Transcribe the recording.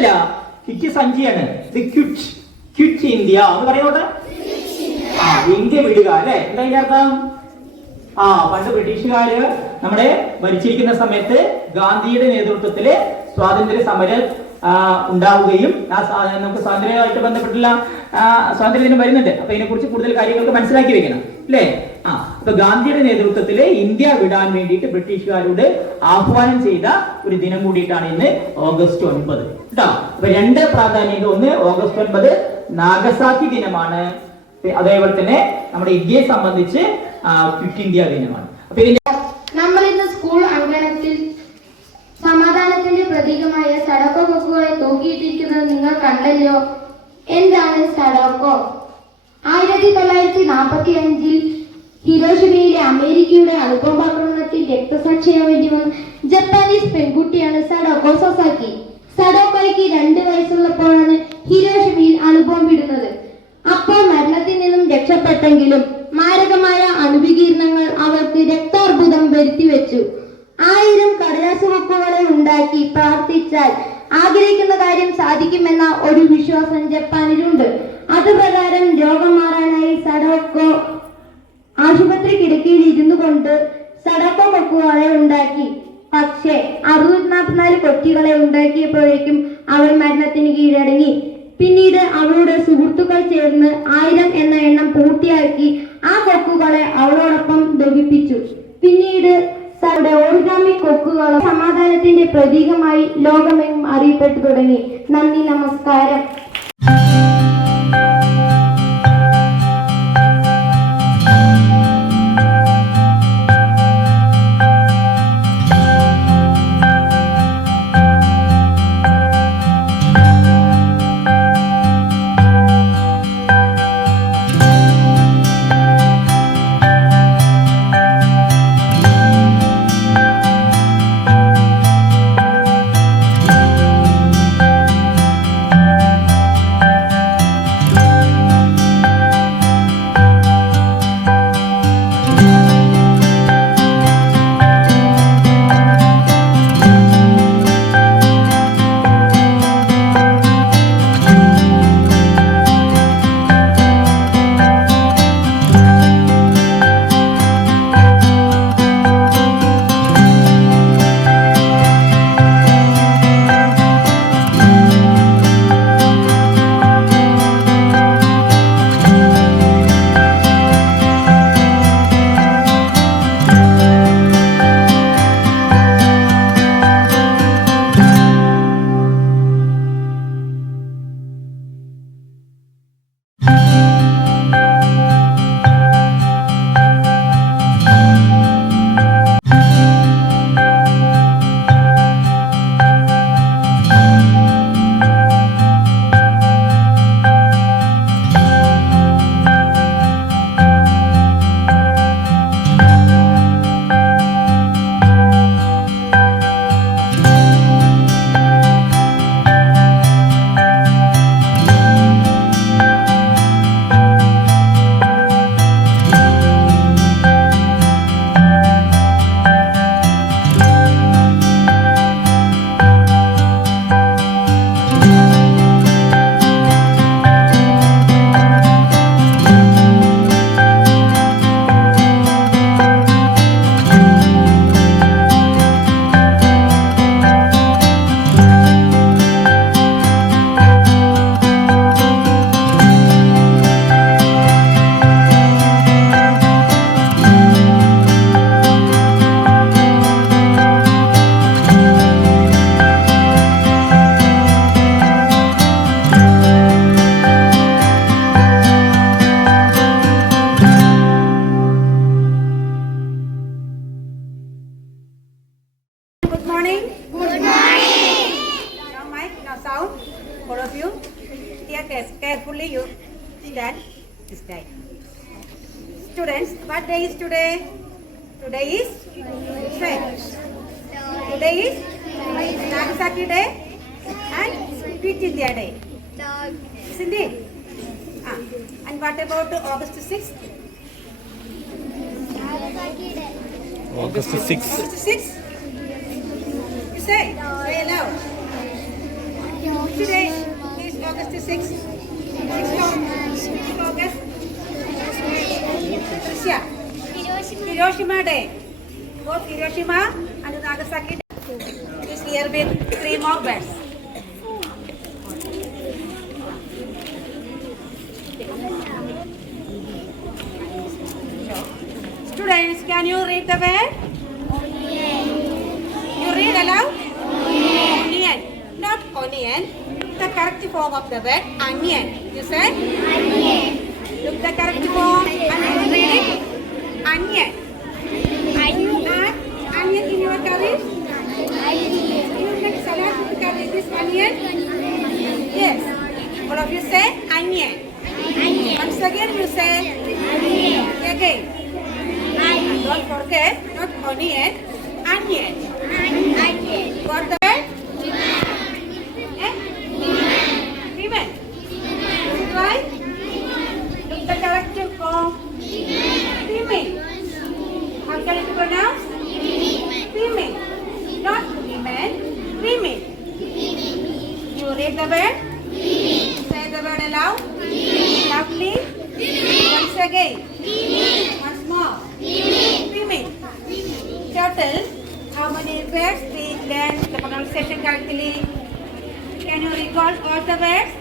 കിറ്റല്ല, kit സഞ്ചിയാണ്. Quit India എന്ന് പറയോട്ടെ. India വിടുക അല്ലെ. എന്താ അതിന്റെ അർത്ഥം? പണ്ട് ബ്രിട്ടീഷുകാര് നമ്മളെ ഭരിച്ചിരിക്കുന്ന സമയത്ത് ഗാന്ധിയുടെ നേതൃത്വത്തില് സ്വാതന്ത്ര്യ സമരം ഉണ്ടാവുകയും നമുക്ക് സ്വാതന്ത്ര്യമായിട്ട് ബന്ധപ്പെട്ടുള്ള സ്വാതന്ത്ര്യദിനം വരുന്നുണ്ട്. അപ്പൊ ഇതിനെ കുറിച്ച് കൂടുതൽ കാര്യങ്ങൾക്ക് മനസ്സിലാക്കി വെക്കണം അല്ലേ. അപ്പൊ ഗാന്ധിയുടെ നേതൃത്വത്തില് ഇന്ത്യ വിടാൻ വേണ്ടിയിട്ട് ബ്രിട്ടീഷുകാരോട് ആഹ്വാനം ചെയ്ത ഒരു ദിനം കൂടിയിട്ടാണ് ഇന്ന് ഓഗസ്റ്റ് 9 കേട്ടോ. അപ്പൊ രണ്ട് പ്രാധാന്യത. ഒന്ന്, ഓഗസ്റ്റ് 9 നാഗസാക്കി ദിനമാണ്. അതേപോലെ തന്നെ നമ്മുടെ ഇന്ത്യയെ സംബന്ധിച്ച് ക്വിറ്റ് ഇന്ത്യ ദിനമാണ്. അപ്പൊ ഇതിന്റെ നമ്മൾ ഇന്ന് സ്കൂൾ അങ്കണത്തിൽ സമാധാനത്തിന്റെ പ്രതീകമായ സഡോക്കോ കൊക്കുകളെ തൂക്കിയിട്ടിരിക്കുന്നത് നിങ്ങൾ കണ്ടല്ലോ. എന്താണ് സഡോക്കോ? 1945 ഹിരോഷിമയിലെ അമേരിക്കയുടെ അണുബോംബാക്രമണത്തിൽ രക്തസാക്ഷിയാൻ വേണ്ടി വന്ന ജപ്പാനീസ് പെൺകുട്ടിയാണ് സഡോക്കോ സസാക്കി. സഡോക്കോയ്ക്ക് 2 വയസ്സുള്ളപ്പോഴാണ് ഹിരോഷിമയിൽ അണുബോംബിടുന്നത്. അപ്പോൾ മരണത്തിൽ നിന്നും രക്ഷപ്പെട്ടെങ്കിലും മാരകമായ അണുവികിരണങ്ങൾ അവർക്ക് രക്താർബുദം വരുത്തിവെച്ചു. 1000 കടലാസ് കൊക്കുകളെ ഉണ്ടാക്കി പ്രാർത്ഥിച്ചാൽ ആഗ്രഹിക്കുന്ന കാര്യം സാധിക്കുമെന്ന ഒരു വിശ്വാസം ജപ്പാനിലുണ്ട്. അതുപ്രകാരം രോഗം മാറാനായി സഡോക്കോ ആശുപത്രി കിടക്കയിൽ ഇരുന്നു കൊണ്ട് സഡോക്കോ കൊക്കുകളെ ഉണ്ടാക്കി. പക്ഷേ 644 കൊക്കികളെ ഉണ്ടാക്കിയപ്പോഴേക്കും അവൾ മരണത്തിന് കീഴടങ്ങി. പിന്നീട് അവളുടെ സുഹൃത്തുക്കൾ ചേർന്ന് 1000 എന്ന എണ്ണം പൂർത്തിയാക്കി ആ കൊക്കുകളെ അവളോടൊപ്പം ദഹിപ്പിച്ചു. പിന്നീട് ഓറിഗാമി കൊക്കുകൾ സമാധാനത്തിന്റെ പ്രതീകമായി ലോകമെങ്ങും അറിയപ്പെട്ടു തുടങ്ങി. നന്ദി, നമസ്കാരം. Carefully you stand this time. Students, what day is today? Today is French. Today is Nagasaki Day and Quit India Day. Isn't it? And what about August 6th? August 6th. August 6th? You say aloud. Today is August 6th. 6th of August. Trisha. Hiroshima Day. Both Hiroshima and Nagasaki Day is here with 3 more birds. Students, can you read the word? You read aloud? Onion. Not onion. The correct form of the word onion. You say? Onion. Look the correct form and read it. Onion. Add onion in your curry. You make salad with curry. This onion? Yes. All of you say onion. Once again you say onion. Again. Don't forget, not onion, onion. Got the word? Women. Is it right? Look the correct form. Female. How can it pronounce? Female. Not women, women. You read the word? Say the word aloud. Loudly. Once again. Once more. Women. Total, how many words we learned the pronunciation correctly? Can you recall all the words?